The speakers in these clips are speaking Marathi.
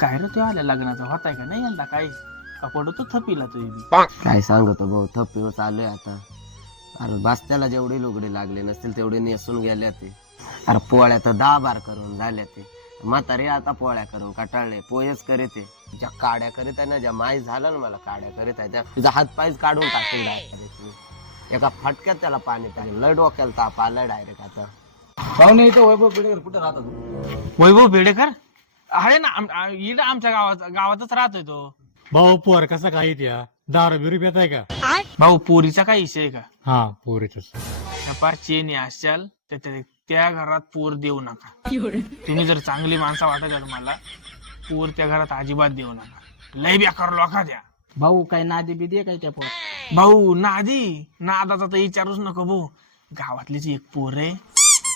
काय रे तो आल्या लग्नाचा होताय का नाही यंदा काय का पडतो थपीला तुम्ही काय सांगतो भाऊ थप्पीवर चालू आहे आता. अरे बास्त्याला जेवढे लुगडे लागले नसतील तेवढे नेसून गेल्या ते. अरे पोळ्या तर 10 बार करून झाल्या ते. म्हातारे आता पोळ्या करून कटाळले पोहेच करीत आहे. ज्या काड्या करीत आहे ना, ज्या माहीत झालं ना मला काड्या करीत आहे त्या तुझा हात पायच काढून टाकून डायरेक्ट एका फटक्यात त्याला पाणी टाकलं. लय डोक्याला ताप आला डायरेक्ट आता. पाहुणे इथं वैभव पेडेकर कुठे राहतात? वैभव बेडेकर आहे ना इकडे आमच्या गावातच राहतोय तो. भाऊ पोर कसा काही त्या दारू बिरू पित आहे का? भाऊ पोरीचा काय विषय आहे का? हा पोरीच त्या पार चेनी असाल त्या घरात पोर देऊ नका. तुम्ही जर चांगली माणसं वाटत आहे तुम्हाला पोर त्या घरात अजिबात देऊ नका. लय बेकार लोका द्या. भाऊ काय नादी बिदी काय त्या पोर? भाऊ नादाचा तर विचारूच नको भाऊ. गावातलीच एक पोर आहे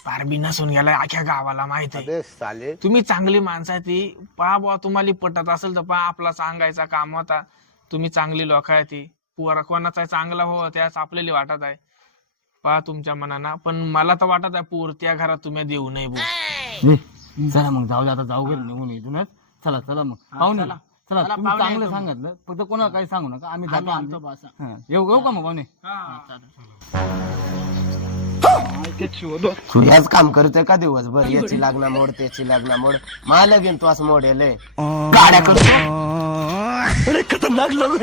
पार बी नसून गेलाय अख्या गावाला माहित आहे. तुम्ही चांगली माणसं आहे ती पहा बुवा. तुम्हाला पटत असेल तर पहा. आपला सांगायचा काम होता. तुम्ही चांगली लोक आहे ती पोर कोणाचा चांगला हो त्याच आपल्याला वाटत आहे. पहा तुमच्या मनानं पण मला तर वाटत आहे पोर त्या घरात तुम्ही देऊ नये भाऊ. चला मग जाऊ आता जाऊ गेलो निघून इथूनच. चला चला मग पाहुणे चला तुम्ही चांगलं सांगितलं फक्त कोणाला काही सांगू नका. आम्ही येऊ का मग पाहुणे? तुझ्याच काम करतोय का दिवसभर? याची लागणार मोड त्याची लागणार मोड. मला घेऊन तू असं मोड येले गाड्या करतो. अरे खतरनाक लोक